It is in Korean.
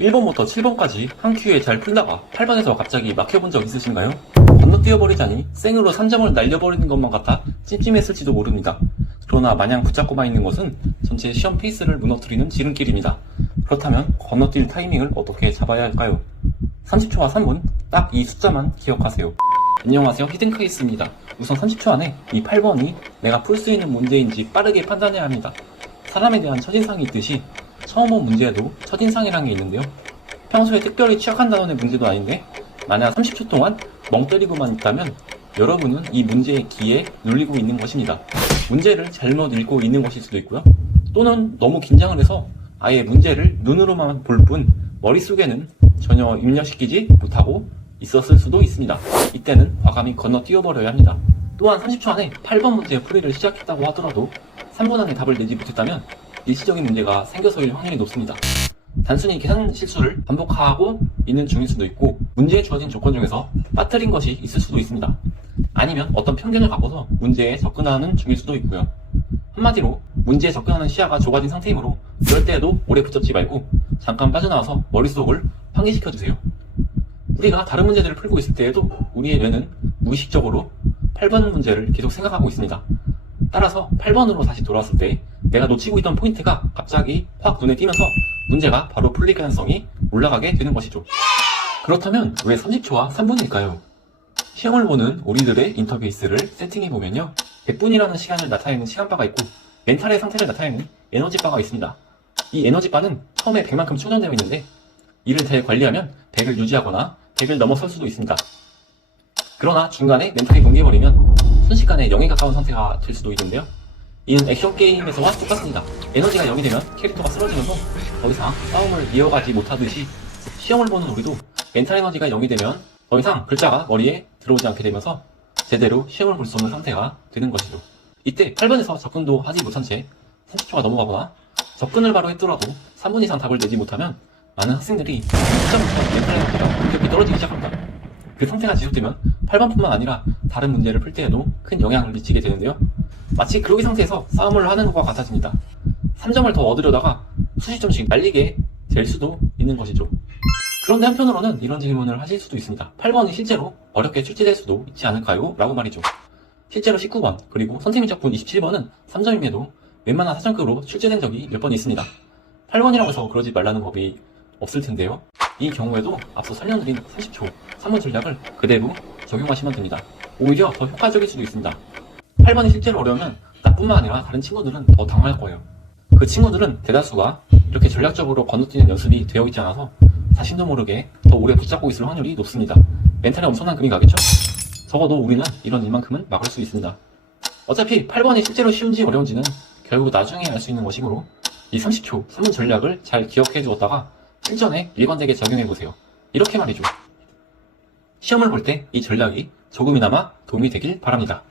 1번부터 7번까지 한 큐에 잘 풀다가 8번에서 갑자기 막혀본 적 있으신가요? 건너뛰어버리자니 생으로 3점을 날려버리는 것만 같아 찜찜했을지도 모릅니다. 그러나 마냥 붙잡고만 있는 것은 전체 시험 페이스를 무너뜨리는 지름길입니다. 그렇다면 건너뛸 타이밍을 어떻게 잡아야 할까요? 30초와 3분, 딱 이 숫자만 기억하세요. 안녕하세요, 히든카이스입니다. 우선 30초 안에 이 8번이 내가 풀 수 있는 문제인지 빠르게 판단해야 합니다. 사람에 대한 첫인상이 있듯이 처음 본 문제에도 첫인상이라는 게 있는데요. 평소에 특별히 취약한 단원의 문제도 아닌데 만약 30초 동안 멍 때리고만 있다면 여러분은 이 문제의 기에 눌리고 있는 것입니다. 문제를 잘못 읽고 있는 것일 수도 있고요. 또는 너무 긴장을 해서 아예 문제를 눈으로만 볼 뿐 머릿속에는 전혀 입력시키지 못하고 있었을 수도 있습니다. 이때는 과감히 건너뛰어버려야 합니다. 또한 30초 안에 8번 문제 풀이를 시작했다고 하더라도 3분 안에 답을 내지 못했다면 일시적인 문제가 생겨서일 확률이 높습니다. 단순히 계산 실수를 반복하고 있는 중일 수도 있고 문제에 주어진 조건 중에서 빠뜨린 것이 있을 수도 있습니다. 아니면 어떤 편견을 갖고서 문제에 접근하는 중일 수도 있고요. 한마디로 문제에 접근하는 시야가 좁아진 상태이므로 이럴 때에도 오래 붙잡지 말고 잠깐 빠져나와서 머릿속을 환기시켜주세요. 우리가 다른 문제들을 풀고 있을 때에도 우리의 뇌는 무의식적으로 8번 문제를 계속 생각하고 있습니다. 따라서 8번으로 다시 돌아왔을 때 내가 놓치고 있던 포인트가 갑자기 확 눈에 띄면서 문제가 바로 풀릴 가능성이 올라가게 되는 것이죠. 그렇다면 왜 30초와 3분일까요? 시험을 보는 우리들의 인터페이스를 세팅해보면요, 100분이라는 시간을 나타내는 시간바가 있고 멘탈의 상태를 나타내는 에너지바가 있습니다. 이 에너지바는 처음에 100만큼 충전되어 있는데 이를 잘 관리하면 100을 유지하거나 100을 넘어설 수도 있습니다. 그러나 중간에 멘탈이 뭉개버리면 순식간에 0에 가까운 상태가 될 수도 있는데요. 이는 액션 게임에서와 똑같습니다. 에너지가 0이 되면 캐릭터가 쓰러지면서 더 이상 싸움을 이어가지 못하듯이 시험을 보는 우리도 멘탈 에너지가 0이 되면 더 이상 글자가 머리에 들어오지 않게 되면서 제대로 시험을 볼 수 없는 상태가 되는 것이죠. 이때 8번에서 접근도 하지 못한 채 30초가 넘어가거나 접근을 바로 했더라도 3분 이상 답을 내지 못하면 많은 학생들이 시작부터 멘탈 에너지가 급격히 떨어지기 시작합니다. 그 상태가 지속되면 8번뿐만 아니라 다른 문제를 풀 때에도 큰 영향을 미치게 되는데요. 마치 그러기 상태에서 싸움을 하는 것과 같아집니다. 3점을 더 얻으려다가 수십 점씩 날리게 될 수도 있는 것이죠. 그런데 한편으로는 이런 질문을 하실 수도 있습니다. 8번이 실제로 어렵게 출제될 수도 있지 않을까요? 라고 말이죠. 실제로 19번 그리고 선생님 작품 27번은 3점임에도 웬만한 사전급으로 출제된 적이 몇 번 있습니다. 8번이라고 해서 그러지 말라는 법이 없을 텐데요. 이 경우에도 앞서 설명드린 30초 3분 전략을 그대로 적용하시면 됩니다. 오히려 더 효과적일 수도 있습니다. 8번이 실제로 어려우면 나뿐만 아니라 다른 친구들은 더 당할 거예요. 그 친구들은 대다수가 이렇게 전략적으로 건너뛰는 연습이 되어 있지 않아서 자신도 모르게 더 오래 붙잡고 있을 확률이 높습니다. 멘탈에 엄청난 금이 가겠죠? 적어도 우리는 이런 일만큼은 막을 수 있습니다. 어차피 8번이 실제로 쉬운지 어려운지는 결국 나중에 알 수 있는 것이므로 이 30초 3분 전략을 잘 기억해 두었다가 실전에 일관되게 적용해보세요. 이렇게 말이죠. 시험을 볼 때 이 전략이 조금이나마 도움이 되길 바랍니다.